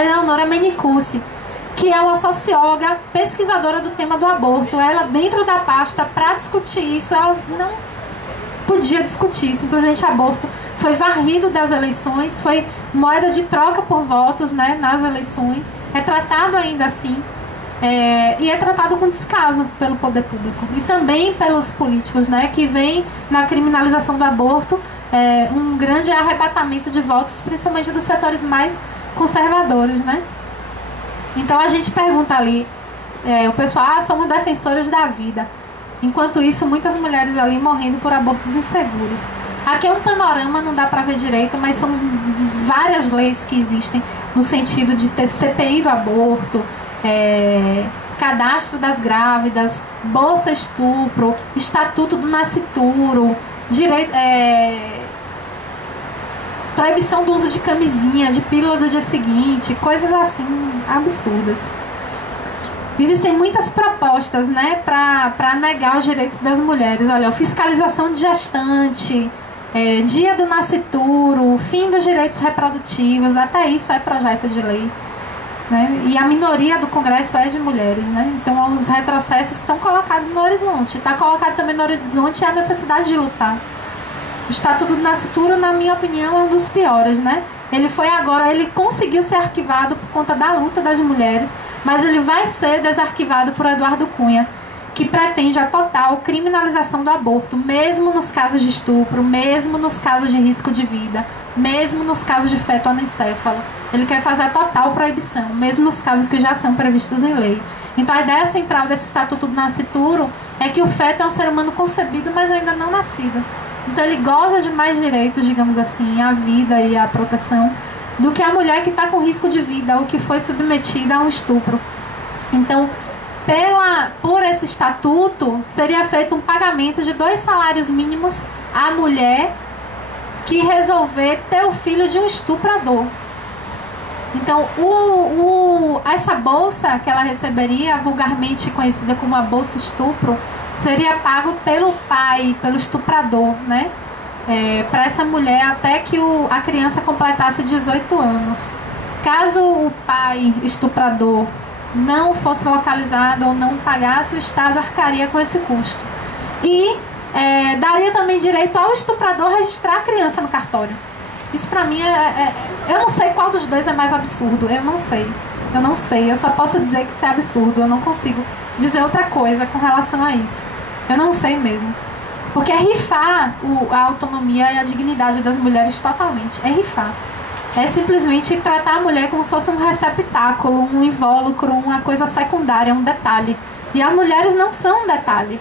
Eleonora Menicucci, que é uma socióloga pesquisadora do tema do aborto. Ela, dentro da pasta, para discutir isso, ela não podia discutir, simplesmente aborto foi varrido das eleições, foi moeda de troca por votos, né, nas eleições, é tratado ainda assim, e é tratado com descaso pelo poder público e também pelos políticos, né, que vem na criminalização do aborto um grande arrebatamento de votos, principalmente dos setores mais conservadores, né. Então a gente pergunta ali, o pessoal, somos defensores da vida. Enquanto isso, muitas mulheres ali morrendo por abortos inseguros. Aqui é um panorama, não dá para ver direito, mas são várias leis que existem no sentido de ter CPI do aborto, cadastro das grávidas, bolsa estupro, estatuto do nascituro, proibição do uso de camisinha, de pílulas do dia seguinte, coisas assim absurdas. Existem muitas propostas, né, para negar os direitos das mulheres. Olha, fiscalização de gestante, dia do nascituro, fim dos direitos reprodutivos, até isso é projeto de lei, né? E a minoria do Congresso é de mulheres, né? Então os retrocessos estão colocados no horizonte. Está colocado também no horizonte a necessidade de lutar. O Estatuto do Nascituro, na minha opinião, é um dos piores, né? Ele conseguiu ser arquivado por conta da luta das mulheres, mas ele vai ser desarquivado por Eduardo Cunha, que pretende a total criminalização do aborto, mesmo nos casos de estupro, mesmo nos casos de risco de vida, mesmo nos casos de feto anencéfalo. Ele quer fazer a total proibição, mesmo nos casos que já são previstos em lei. Então a ideia central desse Estatuto do Nascituro é que o feto é um ser humano concebido, mas ainda não nascido. Então ele goza de mais direitos, digamos assim, à vida e à proteção, do que a mulher que está com risco de vida ou que foi submetida a um estupro. Então, por esse estatuto, seria feito um pagamento de 2 salários mínimos à mulher que resolver ter o filho de um estuprador. Então, essa bolsa que ela receberia, vulgarmente conhecida como a bolsa estupro, seria pago pelo pai, pelo estuprador, né? Para essa mulher até que a criança completasse 18 anos. Caso o pai estuprador não fosse localizado ou não pagasse, o Estado arcaria com esse custo. E daria também direito ao estuprador registrar a criança no cartório. Isso pra mim eu não sei qual dos dois é mais absurdo. Eu não sei. Eu só posso dizer que isso é absurdo. Eu não consigo dizer outra coisa com relação a isso. Eu não sei mesmo. Porque é rifar a autonomia e a dignidade das mulheres totalmente. É rifar. É simplesmente tratar a mulher como se fosse um receptáculo, um invólucro, uma coisa secundária, um detalhe. E as mulheres não são um detalhe.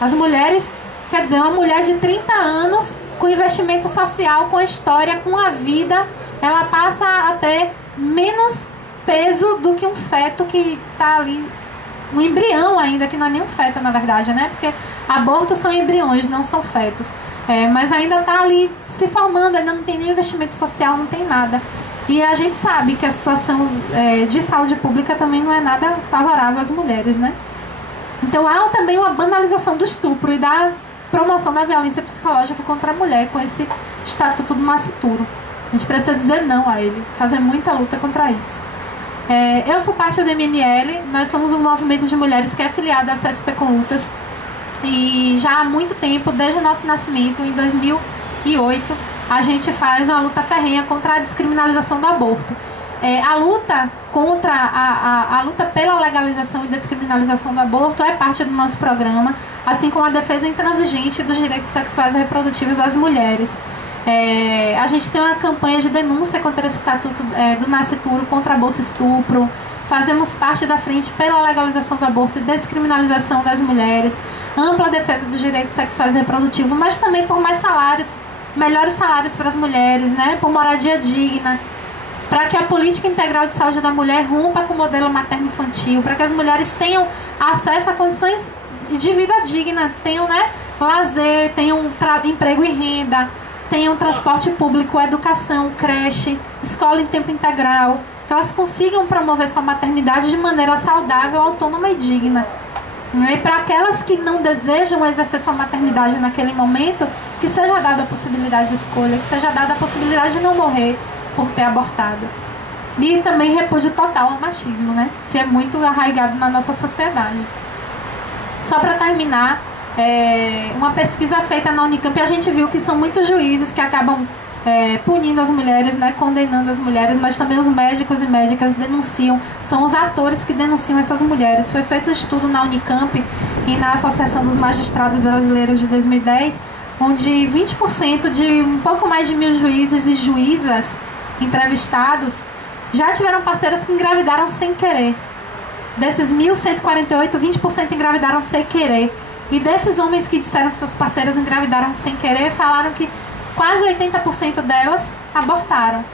As mulheres, quer dizer, uma mulher de 30 anos com investimento social, com a história, com a vida, ela passa a ter menos peso do que um feto que está ali, um embrião ainda, que não é nem um feto na verdade, né? Porque abortos são embriões, não são fetos. Mas ainda está ali se formando, ainda não tem nem investimento social, não tem nada. E a gente sabe que a situação de saúde pública também não é nada favorável às mulheres, né? Então há também uma banalização do estupro e da promoção da violência psicológica contra a mulher com esse Estatuto do Nascituro. A gente precisa dizer não a ele, fazer muita luta contra isso. Eu sou parte do MML, nós somos um movimento de mulheres que é afiliado à CSP com Lutas, e já há muito tempo, desde o nosso nascimento, em 2008, a gente faz uma luta ferrenha contra a descriminalização do aborto. A luta contra a luta pela legalização e descriminalização do aborto é parte do nosso programa, assim como a defesa intransigente dos direitos sexuais e reprodutivos das mulheres. A gente tem uma campanha de denúncia contra esse Estatuto do Nascituro, contra a bolsa estupro. Fazemos parte da frente pela legalização do aborto e descriminalização das mulheres, ampla defesa dos direitos sexuais e reprodutivos, mas também por mais salários, melhores salários para as mulheres, né? Por moradia digna, para que a política integral de saúde da mulher rompa com o modelo materno-infantil, para que as mulheres tenham acesso a condições de vida digna, tenham, né, lazer, tenham emprego e renda, tenham transporte público, educação, creche, escola em tempo integral, que elas consigam promover sua maternidade de maneira saudável, autônoma e digna. E para aquelas que não desejam exercer sua maternidade naquele momento, que seja dada a possibilidade de escolha, que seja dada a possibilidade de não morrer por ter abortado. E também repúdio total ao machismo, né? Que é muito arraigado na nossa sociedade. Só para terminar, uma pesquisa feita na Unicamp, a gente viu que são muitos juízes que acabam punindo as mulheres, né, condenando as mulheres, mas também os médicos e médicas denunciam, são os atores que denunciam essas mulheres. Foi feito um estudo na Unicamp e na Associação dos Magistrados Brasileiros de 2010, onde 20% de um pouco mais de 1.000 juízes e juízas entrevistados já tiveram parceiras que engravidaram sem querer. Desses 1.148, 20% engravidaram sem querer. E desses homens que disseram que suas parceiras engravidaram sem querer, falaram que quase 80% delas abortaram.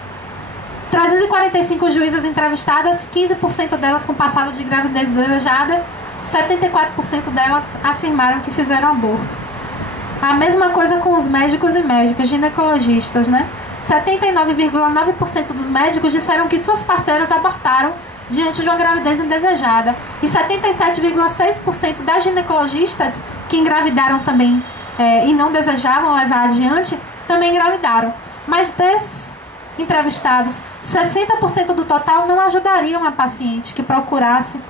345 juízas entrevistadas, 15% delas com passado de gravidez desejada, 74% delas afirmaram que fizeram aborto. A mesma coisa com os médicos e médicas, ginecologistas, né? 79,9% dos médicos disseram que suas parceiras abortaram diante de uma gravidez indesejada. E 77,6% das ginecologistas que engravidaram também e não desejavam levar adiante, também engravidaram. Mas desses entrevistados, 60% do total não ajudariam a paciente que procurasse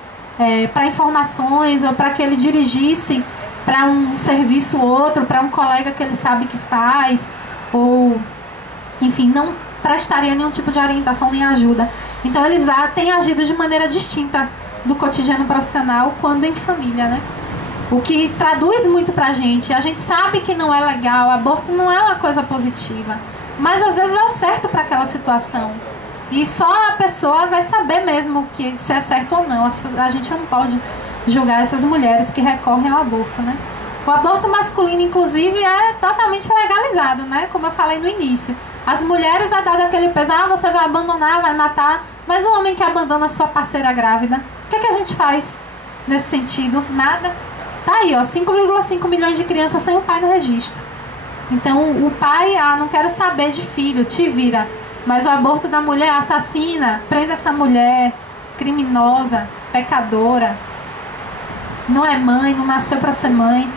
para informações ou para que ele dirigisse para um serviço ou outro, para um colega que ele sabe que faz, ou, enfim, não prestaria nenhum tipo de orientação nem ajuda. Então eles têm agido de maneira distinta do cotidiano profissional quando em família, né? O que traduz muito pra gente. A gente sabe que não é legal, aborto não é uma coisa positiva, mas às vezes é o certo para aquela situação. E só a pessoa vai saber mesmo que se é certo ou não. A gente não pode julgar essas mulheres que recorrem ao aborto, né? O aborto masculino, inclusive, é totalmente legalizado, né? Como eu falei no início. As mulheres é dado aquele peso, você vai abandonar, vai matar. Mas o homem que abandona a sua parceira grávida, o que a gente faz nesse sentido? Nada. Tá aí, ó, 5,5 milhões de crianças sem o pai no registro. Então, o pai, não quero saber de filho, te vira. Mas o aborto da mulher, assassina, prende essa mulher, criminosa, pecadora. Não é mãe, não nasceu para ser mãe.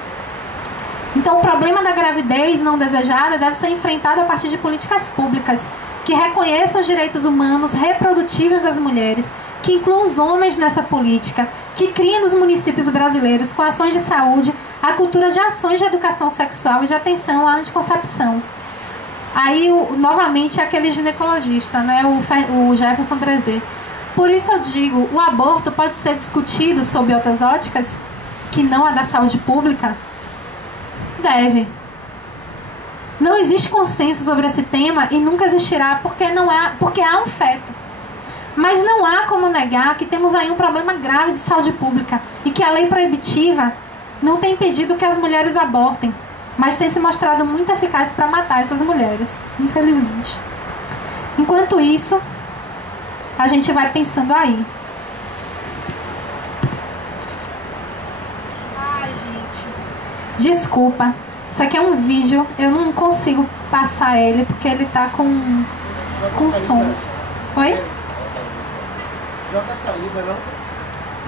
Então, o problema da gravidez não desejada deve ser enfrentado a partir de políticas públicas que reconheçam os direitos humanos reprodutivos das mulheres, que incluam os homens nessa política, que criem nos municípios brasileiros, com ações de saúde, a cultura de ações de educação sexual e de atenção à anticoncepção. Aí, novamente, aquele ginecologista, né, o Jefferson Drezé. Por isso eu digo, o aborto pode ser discutido sob outras óticas, que não a da saúde pública? Deve. Não existe consenso sobre esse tema e nunca existirá porque há um feto. Mas não há como negar que temos aí um problema grave de saúde pública e que a lei proibitiva não tem impedido que as mulheres abortem, mas tem se mostrado muito eficaz para matar essas mulheres, infelizmente. Enquanto isso, a gente vai pensando aí. Ai, gente. Desculpa. Isso aqui é um vídeo, eu não consigo passar ele porque ele tá com som. Oi? Joga saliva, não?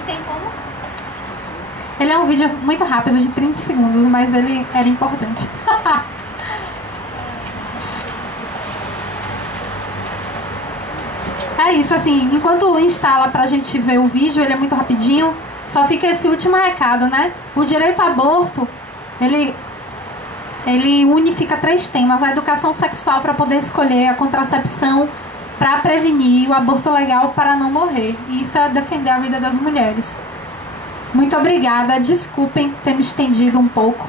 Tem como? Ele é um vídeo muito rápido, de 30 segundos, mas ele era importante. É isso, assim, enquanto instala pra gente ver o vídeo, ele é muito rapidinho, só fica esse último recado, né? O direito ao aborto, ele unifica 3 temas: a educação sexual para poder escolher, a contracepção para prevenir, o aborto legal para não morrer. E isso é defender a vida das mulheres. Muito obrigada, desculpem ter me estendido um pouco.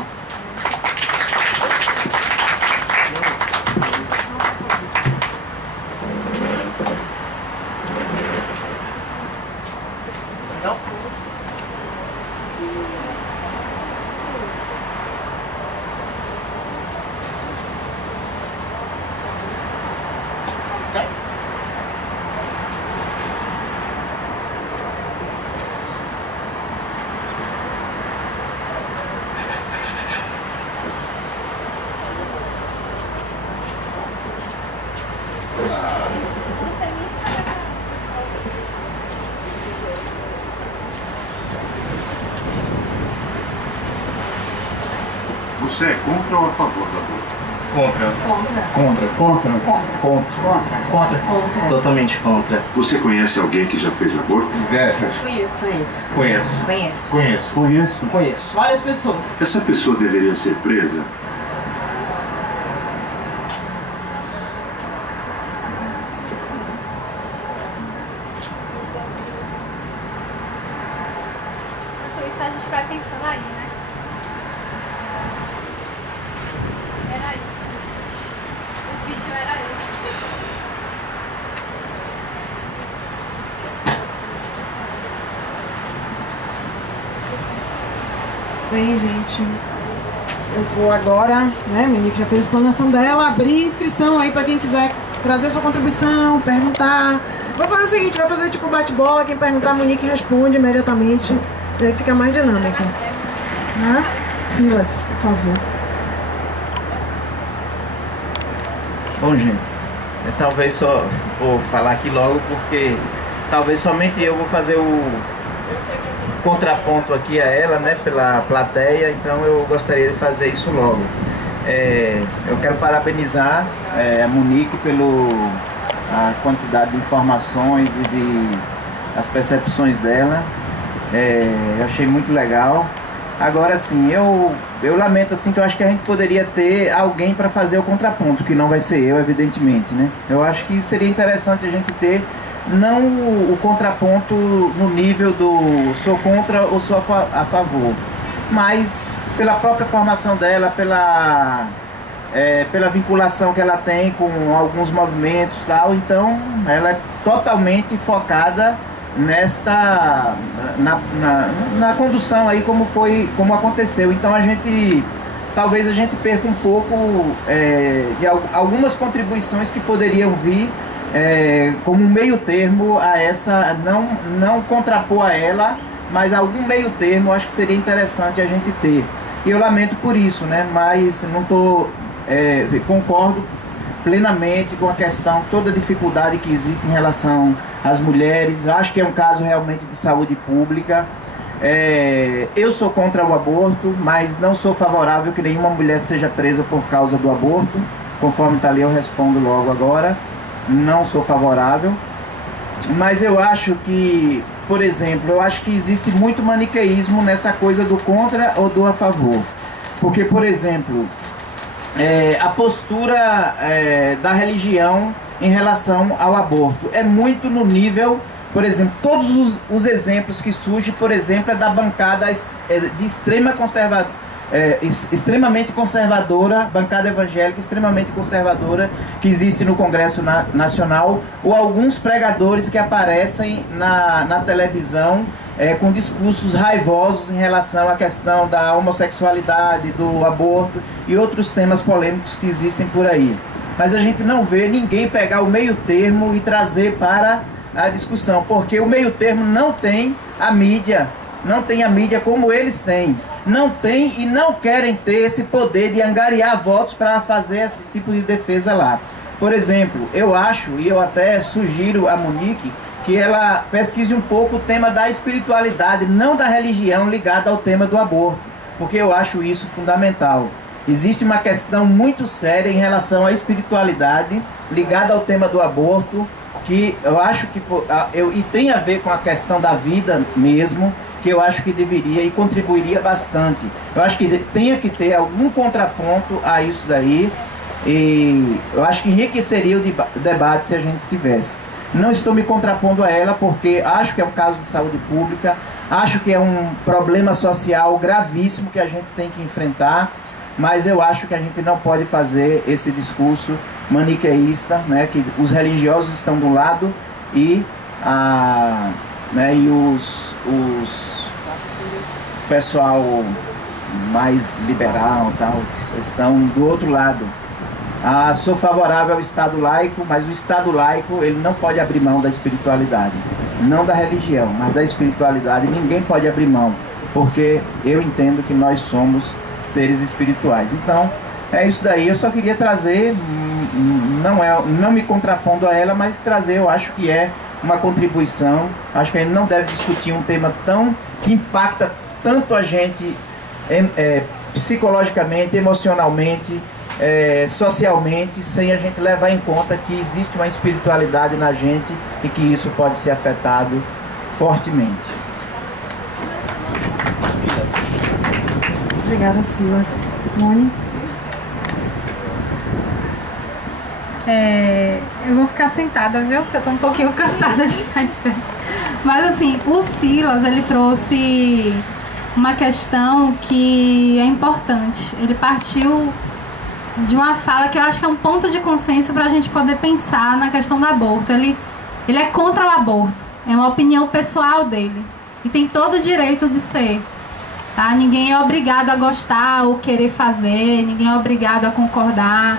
Você é contra ou a favor do aborto? Contra. Contra. Contra. Contra. Contra. Totalmente contra. Você conhece alguém que já fez aborto? Diversas. Conheço. Várias pessoas. Essa pessoa deveria ser presa? Isso a gente vai pensando aí, né? Era isso, gente. O vídeo era esse. Bem, gente, eu vou agora, né, a Monique já fez a explanação dela, abrir inscrição aí pra quem quiser trazer sua contribuição, perguntar. Vou fazer o seguinte, vai fazer tipo bate-bola, quem perguntar a Monique responde imediatamente, e aí fica mais dinâmico. Né? Silas, por favor. Bom, gente, talvez só vou falar aqui logo porque talvez somente eu vou fazer o contraponto aqui a ela, né, pela plateia, então eu gostaria de fazer isso logo. Eu quero parabenizar a Monique a quantidade de informações e as percepções dela. Eu achei muito legal. Agora sim, eu lamento assim que eu acho que a gente poderia ter alguém para fazer o contraponto, que não vai ser eu, evidentemente, né? Eu acho que seria interessante a gente ter não o contraponto no nível do sou contra ou sou a favor, mas pela própria formação dela, pela vinculação que ela tem com alguns movimentos e tal, então ela é totalmente focada na condução aí como aconteceu. Então talvez a gente perca um pouco de algumas contribuições que poderiam vir como um meio termo a essa, não contrapor a ela, mas algum meio termo eu acho que seria interessante a gente ter. E eu lamento por isso, né? Mas concordo plenamente com a questão, toda a dificuldade que existe em relação às mulheres. Eu acho que é um caso realmente de saúde pública. Eu sou contra o aborto, mas não sou favorável que nenhuma mulher seja presa por causa do aborto. Conforme está ali, eu respondo logo agora. Não sou favorável. Mas eu acho que, por exemplo, eu acho que existe muito maniqueísmo nessa coisa do contra ou do a favor. Porque, por exemplo, a postura da religião em relação ao aborto é muito no nível, por exemplo, todos os exemplos que surgem, por exemplo, é da bancada de extremamente conservadora, bancada evangélica extremamente conservadora que existe no Congresso Nacional, ou alguns pregadores que aparecem na televisão com discursos raivosos em relação à questão da homossexualidade, do aborto e outros temas polêmicos que existem por aí. Mas a gente não vê ninguém pegar o meio termo e trazer para a discussão, porque o meio termo não tem a mídia como eles têm. Não tem e não querem ter esse poder de angariar votos para fazer esse tipo de defesa lá. Por exemplo, eu acho, e eu até sugiro a Monique, que ela pesquise um pouco o tema da espiritualidade, não da religião ligada ao tema do aborto, porque eu acho isso fundamental. Existe uma questão muito séria em relação à espiritualidade ligada ao tema do aborto, que eu acho que e tem a ver com a questão da vida mesmo, que eu acho que deveria e contribuiria bastante. Eu acho que tenha que ter algum contraponto a isso daí, e eu acho que enriqueceria o debate se a gente tivesse. Não estou me contrapondo a ela porque acho que é um caso de saúde pública, acho que é um problema social gravíssimo que a gente tem que enfrentar, mas eu acho que a gente não pode fazer esse discurso maniqueísta, né, que os religiosos estão do lado e os pessoal mais liberal tal, estão do outro lado. Sou favorável ao Estado laico, mas o Estado laico ele não pode abrir mão da espiritualidade, não da religião, mas da espiritualidade. Ninguém pode abrir mão, porque eu entendo que nós somos seres espirituais. Então é isso daí. Eu só queria trazer, não me contrapondo a ela, mas trazer, eu acho que é uma contribuição. Acho que a gente não deve discutir um tema que impacta tanto a gente psicologicamente, emocionalmente, socialmente, sem a gente levar em conta que existe uma espiritualidade na gente e que isso pode ser afetado fortemente. Obrigada, Silas. Moni? Eu vou ficar sentada, viu? Porque eu tô um pouquinho cansada de ficar em pé. Mas assim, o Silas, ele trouxe uma questão que é importante. Ele partiu de uma fala que eu acho que é um ponto de consenso para a gente poder pensar na questão do aborto. Ele é contra o aborto. É uma opinião pessoal dele. E tem todo o direito de ser. Tá? Ninguém é obrigado a gostar ou querer fazer. Ninguém é obrigado a concordar.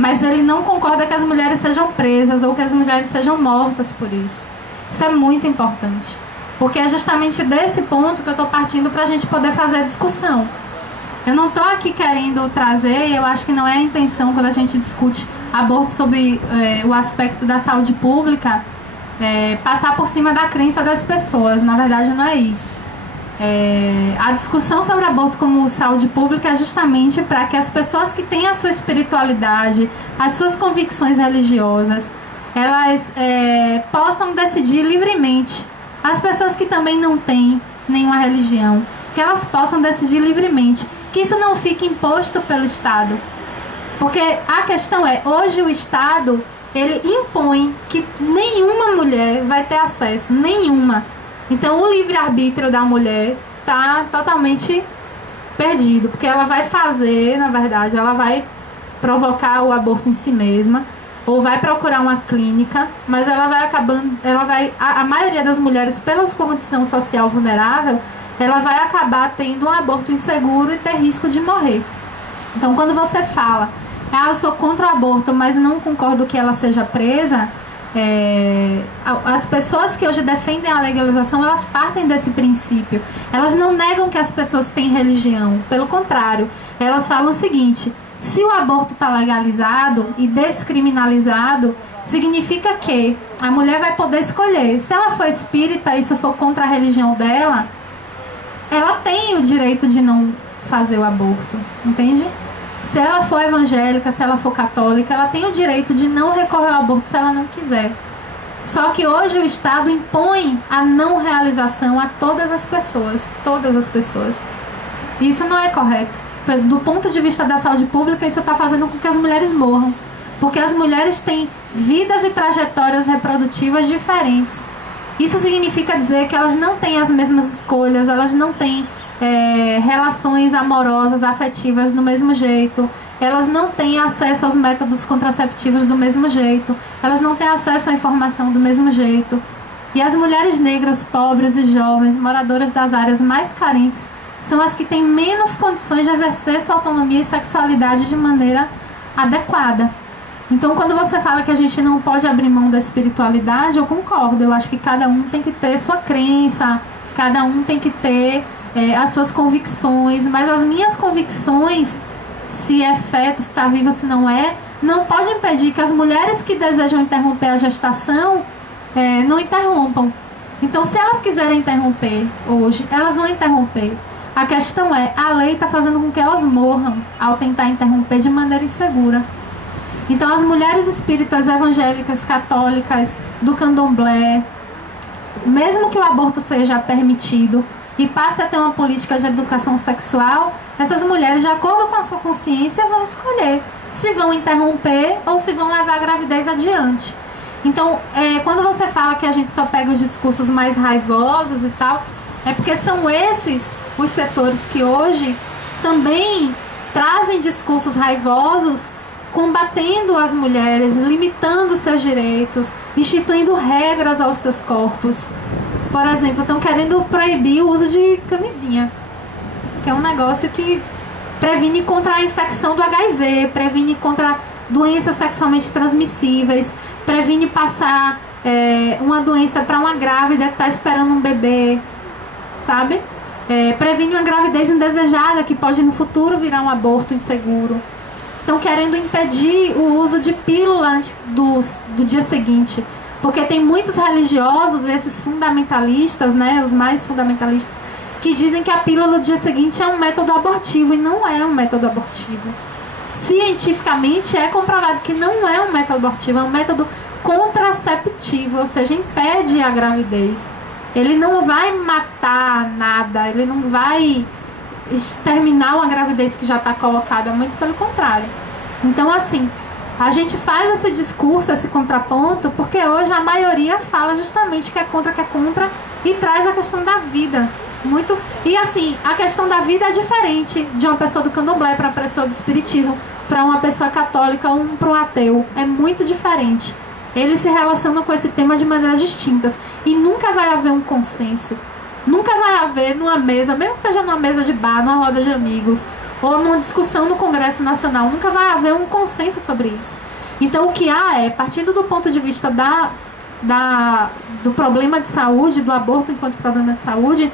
Mas ele não concorda que as mulheres sejam presas ou que as mulheres sejam mortas por isso. Isso é muito importante. Porque é justamente desse ponto que eu estou partindo para a gente poder fazer a discussão. Eu não estou aqui querendo trazer, eu acho que não é a intenção quando a gente discute aborto sob o aspecto da saúde pública, passar por cima da crença das pessoas. Na verdade não é isso. A discussão sobre aborto como saúde pública é justamente para que as pessoas que têm a sua espiritualidade, as suas convicções religiosas, elas possam decidir livremente. As pessoas que também não têm nenhuma religião, que elas possam decidir livremente, que isso não fique imposto pelo Estado. Porque a questão hoje o Estado, ele impõe que nenhuma mulher vai ter acesso, nenhuma. Então o livre-arbítrio da mulher está totalmente perdido, porque ela vai fazer, na verdade, ela vai provocar o aborto em si mesma, ou vai procurar uma clínica, mas ela vai acabando, a maioria das mulheres, pela condição social vulnerável, ela vai acabar tendo um aborto inseguro e ter risco de morrer. Então quando você fala, eu sou contra o aborto, mas não concordo que ela seja presa, as pessoas que hoje defendem a legalização, elas partem desse princípio. Elas não negam que as pessoas têm religião, pelo contrário, elas falam o seguinte: se o aborto está legalizado e descriminalizado, significa que a mulher vai poder escolher. Se ela for espírita e isso for contra a religião dela, ela tem o direito de não fazer o aborto, entende? Se ela for evangélica, se ela for católica, ela tem o direito de não recorrer ao aborto se ela não quiser. Só que hoje o Estado impõe a não realização a todas as pessoas. Todas as pessoas. Isso não é correto. Do ponto de vista da saúde pública, isso está fazendo com que as mulheres morram. Porque as mulheres têm vidas e trajetórias reprodutivas diferentes. Isso significa dizer que elas não têm as mesmas escolhas, elas não têm relações amorosas, afetivas do mesmo jeito, elas não têm acesso aos métodos contraceptivos do mesmo jeito, elas não têm acesso à informação do mesmo jeito. E as mulheres negras, pobres e jovens, moradoras das áreas mais carentes, são as que têm menos condições de exercer sua autonomia e sexualidade de maneira adequada. Então, quando você fala que a gente não pode abrir mão da espiritualidade, eu concordo. Eu acho que cada um tem que ter sua crença, cada um tem que ter as suas convicções, mas as minhas convicções, se é feto, se está vivo, se não é, não pode impedir que as mulheres que desejam interromper a gestação não interrompam. Então, se elas quiserem interromper hoje, elas vão interromper. A questão a lei está fazendo com que elas morram ao tentar interromper de maneira insegura. Então, as mulheres espíritas, evangélicas, católicas, do candomblé, mesmo que o aborto seja permitido e passe a ter uma política de educação sexual, essas mulheres, de acordo com a sua consciência, vão escolher se vão interromper ou se vão levar a gravidez adiante. Então, quando você fala que a gente só pega os discursos mais raivosos e tal, é porque são esses os setores que hoje também trazem discursos raivosos, combatendo as mulheres, limitando seus direitos, instituindo regras aos seus corpos. Por exemplo, estão querendo proibir o uso de camisinha, que é um negócio que previne contra a infecção do HIV, previne contra doenças sexualmente transmissíveis, previne passar uma doença para uma grávida que está esperando um bebê, sabe? Previne uma gravidez indesejada que pode no futuro virar um aborto inseguro. Estão querendo impedir o uso de pílula do dia seguinte, porque tem muitos religiosos, esses fundamentalistas, né, os mais fundamentalistas, que dizem que a pílula do dia seguinte é um método abortivo, e não é um método abortivo. cientificamente é comprovado que não é um método abortivo, é um método contraceptivo, ou seja, impede a gravidez. Ele não vai matar nada, ele não vai exterminar uma gravidez que já está colocada, muito pelo contrário. Então, assim, a gente faz esse discurso, esse contraponto, porque hoje a maioria fala justamente que é contra, e traz a questão da vida. Muito. E assim, a questão da vida é diferente de uma pessoa do candomblé para uma pessoa do espiritismo, para uma pessoa católica ou para um ateu. É muito diferente. Eles se relacionam com esse tema de maneiras distintas. E nunca vai haver um consenso. Nunca vai haver numa mesa, mesmo que seja numa mesa de bar, numa roda de amigos, ou numa discussão no Congresso Nacional, nunca vai haver um consenso sobre isso. Então o que há é, partindo do ponto de vista do problema de saúde, do aborto enquanto problema de saúde,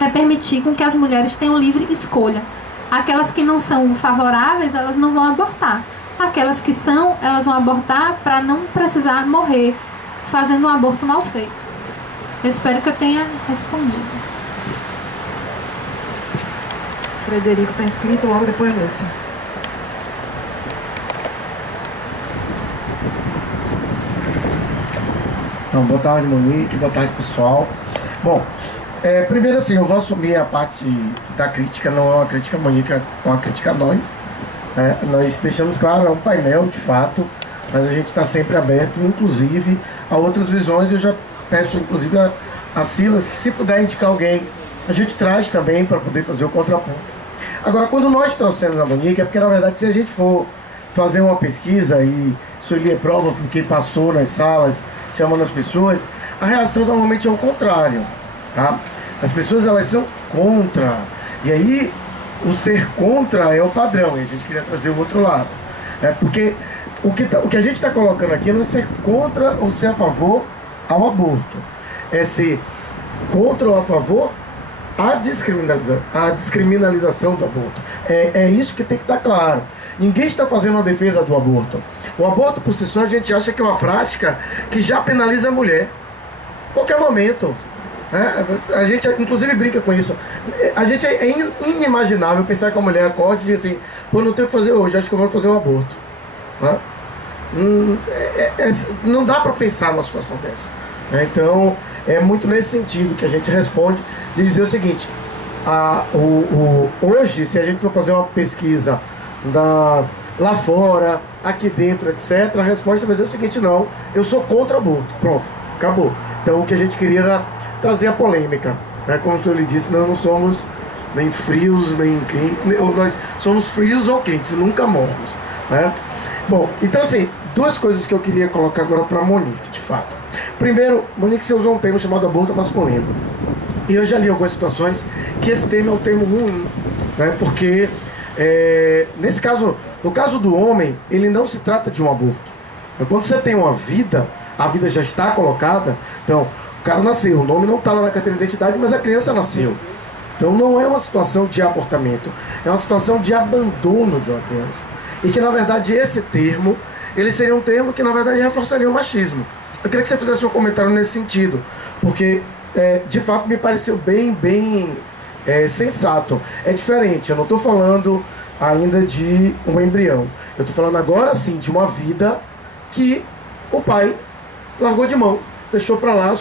é permitir com que as mulheres tenham livre escolha. Aquelas que não são favoráveis, elas não vão abortar. Aquelas que são, elas vão abortar para não precisar morrer fazendo um aborto mal feito. Eu espero que eu tenha respondido. Frederico está inscrito, logo depois Lúcia. Então, boa tarde, Monique, boa tarde, pessoal. Bom, primeiro assim, eu vou assumir a parte da crítica, não é uma crítica a Monique, é uma crítica a nós. Nós deixamos claro, é um painel de fato, mas a gente está sempre aberto, inclusive, a outras visões. Eu já peço, inclusive, a Silas, que se puder indicar alguém, a gente traz também para poder fazer o contraponto. Agora, quando nós trouxemos a Monique, é porque, na verdade, se a gente for fazer uma pesquisa, e isso ali é prova porque passou nas salas, chamando as pessoas, a reação normalmente é o contrário, tá? As pessoas, elas são contra, e aí o ser contra é o padrão, e a gente queria trazer o outro lado, porque o que a gente está colocando aqui não é ser contra ou ser a favor ao aborto, é ser contra ou a favor a descriminalização do aborto. É isso que tem que estar claro. Ninguém está fazendo uma defesa do aborto. O aborto por si só, a gente acha que é uma prática que já penaliza a mulher a qualquer momento. A gente inclusive brinca com isso. A gente é inimaginável pensar que a mulher acorde e diz assim: pô, não tenho o que fazer hoje, acho que eu vou fazer um aborto. Não dá para pensar numa situação dessa. Então é muito nesse sentido que a gente responde, de dizer o seguinte: hoje, se a gente for fazer uma pesquisa lá fora, aqui dentro, etc., a resposta vai ser o seguinte: não, eu sou contra o aborto. Pronto, acabou. Então o que a gente queria era trazer a polêmica, como o senhor lhe disse, nós não somos nem frios, nem quentes, nós somos frios ou quentes, nunca mornos, né? Bom, então assim, duas coisas que eu queria colocar agora para a Monique, de fato. Primeiro, Monique, você usou um termo chamado aborto masculino, e eu já li algumas situações que esse termo é um termo ruim, né? Porque nesse caso, no caso do homem, ele não se trata de um aborto. Quando você tem uma vida, a vida já está colocada. Então, o cara nasceu, o nome não está lá na carteira de identidade, mas a criança nasceu. Então não é uma situação de abortamento, é uma situação de abandono de uma criança. E que, na verdade, esse termo, ele seria um termo que, na verdade, reforçaria o machismo. Eu queria que você fizesse um comentário nesse sentido, porque, de fato, me pareceu bem sensato. É diferente, eu não estou falando ainda de um embrião. Eu estou falando agora, sim, de uma vida que o pai largou de mão, deixou para lá,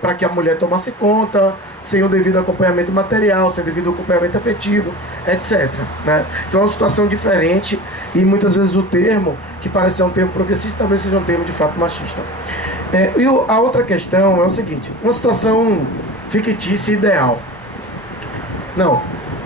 para que a mulher tomasse conta, sem o devido acompanhamento material, sem o devido acompanhamento afetivo, etc., né? Então é uma situação diferente, e muitas vezes o termo, que parece ser um termo progressista, talvez seja um termo de fato machista. E a outra questão é o seguinte: uma situação fictícia e ideal. Não,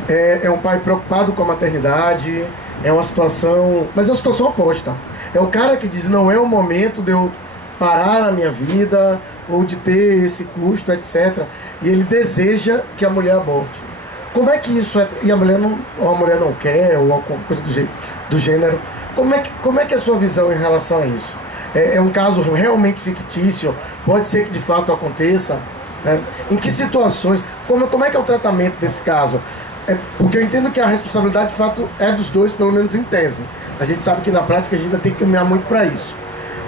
é um pai preocupado com a maternidade, é uma situação, mas é uma situação oposta. É o cara que diz: não é o momento de eu parar a minha vida, ou de ter esse custo, etc. E ele deseja que a mulher aborte. Como é que isso é? E a mulher não quer, ou alguma coisa do gênero. Como é que é a sua visão em relação a isso? É um caso realmente fictício? Pode ser que de fato aconteça? Em que situações? Como é que é o tratamento desse caso? Porque eu entendo que a responsabilidade de fato é dos dois, pelo menos em tese. A gente sabe que na prática a gente ainda tem que caminhar muito para isso.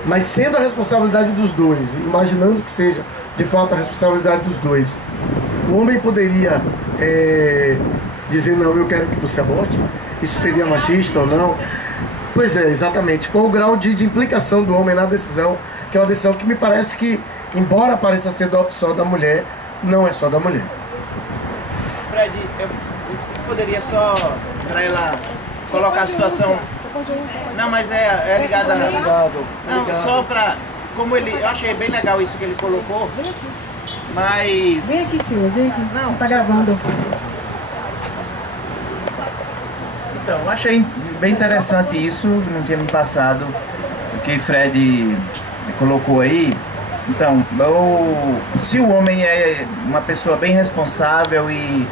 Mas sendo a responsabilidade dos dois, imaginando que seja de fato a responsabilidade dos dois, o homem poderia dizer: não, eu quero que você aborte. isso seria machista ou não? Pois é, exatamente. Qual o grau de implicação do homem na decisão, que é uma decisão que me parece que, embora pareça ser só da mulher, não é só da mulher. Fred, eu poderia só, para ela colocar a situação... Não, mas é ligada... Não, só para... Como ele... Eu achei bem legal isso que ele colocou, mas... Vem aqui, Silas, vem aqui. Não, tá gravando. Então, eu achei bem interessante isso, não tinha me passado, o que Fred colocou aí. Então, se o homem é uma pessoa bem responsável e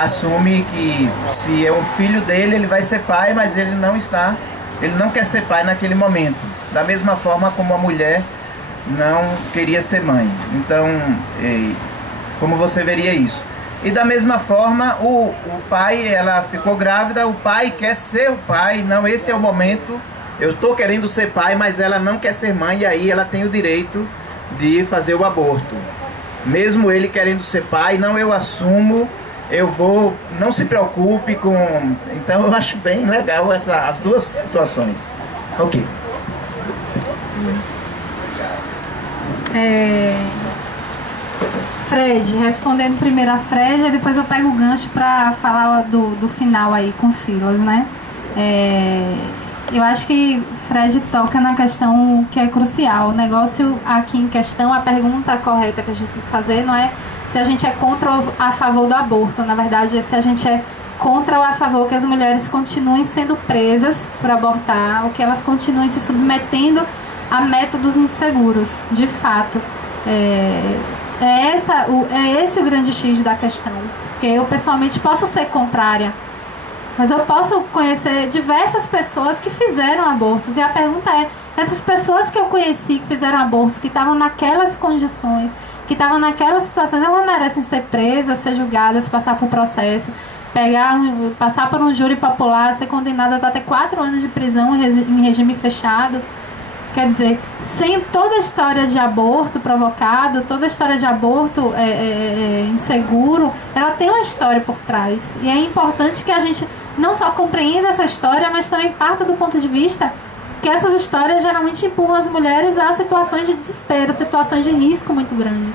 assume que se é um filho dele, ele vai ser pai, mas ele não quer ser pai naquele momento. Da mesma forma como a mulher não queria ser mãe. Então, como você veria isso? E da mesma forma, o pai, ela ficou grávida, o pai quer ser o pai, não, esse é o momento, eu estou querendo ser pai, mas ela não quer ser mãe, e aí ela tem o direito de fazer o aborto. Mesmo ele querendo ser pai, não, eu assumo, eu vou, não se preocupe com... Então eu acho bem legal as duas situações. Ok. Fred, respondendo primeiro a Fred, e depois eu pego o gancho para falar do final aí com Silas, né? Eu acho que Fred toca na questão que é crucial. O negócio aqui em questão, a pergunta correta que a gente tem que fazer não é se a gente é contra ou a favor do aborto. Na verdade, é se a gente é contra ou a favor que as mulheres continuem sendo presas por abortar, ou que elas continuem se submetendo a métodos inseguros, de fato. É esse o grande X da questão. Porque eu, pessoalmente, posso ser contrária, mas eu posso conhecer diversas pessoas que fizeram abortos. E a pergunta é, essas pessoas que eu conheci que fizeram abortos, que estavam naquelas condições, que estavam naquelas situações, elas merecem ser presas, ser julgadas, passar por processo, passar por um júri popular, ser condenadas até 4 anos de prisão em regime fechado? Quer dizer, sem toda a história de aborto provocado, toda a história de aborto inseguro, ela tem uma história por trás. E é importante que a gente não só compreenda essa história, mas também parta do ponto de vista que essas histórias geralmente empurram as mulheres a situações de desespero, situações de risco muito grandes.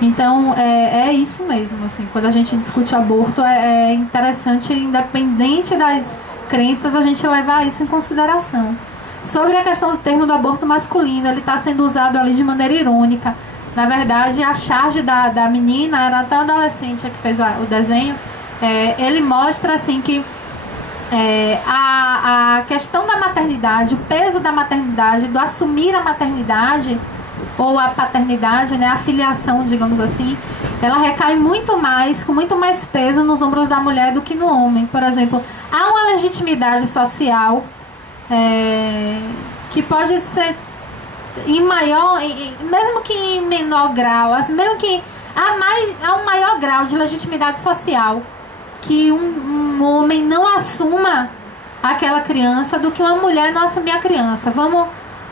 Então, é isso mesmo. Assim, quando a gente discute aborto, é interessante, independente das crenças, a gente levar isso em consideração. Sobre a questão do termo do aborto masculino, ele está sendo usado ali de maneira irônica. Na verdade, a charge da menina, era até adolescente que fez o desenho, ele mostra assim que a questão da maternidade, o peso da maternidade, do assumir a maternidade ou a paternidade, né, a filiação, digamos assim, ela recai muito mais, com muito mais peso nos ombros da mulher do que no homem. Por exemplo, há uma legitimidade social que pode ser em maior, mesmo que em menor grau, assim, mesmo que há um maior grau de legitimidade social que um homem não assuma aquela criança do que uma mulher não assumir a criança. Vamos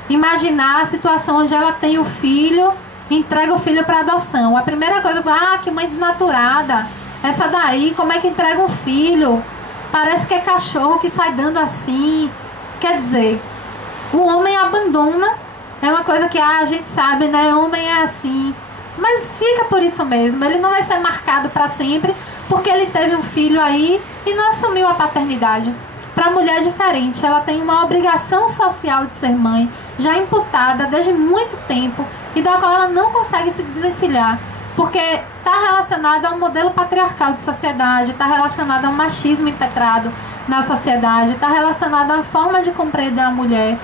imaginar a situação onde ela tem o filho, entrega o filho para adoção. A primeira coisa, que mãe desnaturada, essa daí, como é que entrega um filho? Parece que é cachorro que sai dando assim. Quer dizer, o homem abandona, é uma coisa que a gente sabe, né? O homem é assim, mas fica por isso mesmo. Ele não vai ser marcado para sempre porque ele teve um filho aí e não assumiu a paternidade. Para a mulher é diferente, ela tem uma obrigação social de ser mãe, já imputada desde muito tempo, e da qual ela não consegue se desvencilhar, porque está relacionado a um modelo patriarcal de sociedade, está relacionado a um machismo impetrado na sociedade, está relacionado a uma forma de compreender a mulher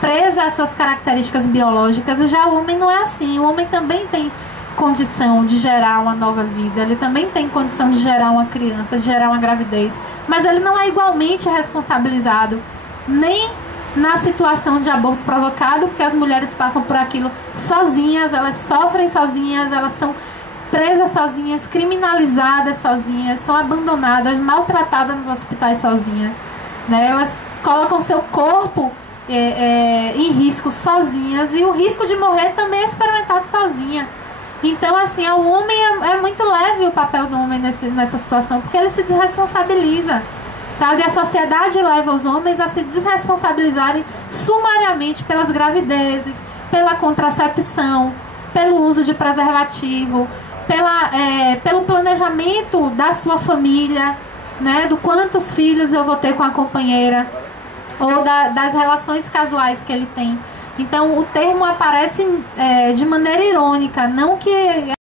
presa às suas características biológicas. E já o homem não é assim. O homem também tem condição de gerar uma nova vida, ele também tem condição de gerar uma criança, de gerar uma gravidez, mas ele não é igualmente responsabilizado nem na situação de aborto provocado, porque as mulheres passam por aquilo sozinhas, elas sofrem sozinhas, elas são presas sozinhas, criminalizadas sozinhas, são abandonadas, maltratadas nos hospitais sozinhas, né? Elas colocam seu corpo em risco sozinhas, e o risco de morrer também é experimentado sozinha. Então, assim, o homem é muito leve, o papel do homem nessa situação, porque ele se desresponsabiliza. sabe? A sociedade leva os homens a se desresponsabilizarem sumariamente pelas gravidezes, pela contracepção, pelo uso de preservativo, pelo planejamento da sua família, né? Do quantos filhos eu vou ter com a companheira, ou das relações casuais que ele tem. Então, o termo aparece de maneira irônica, não que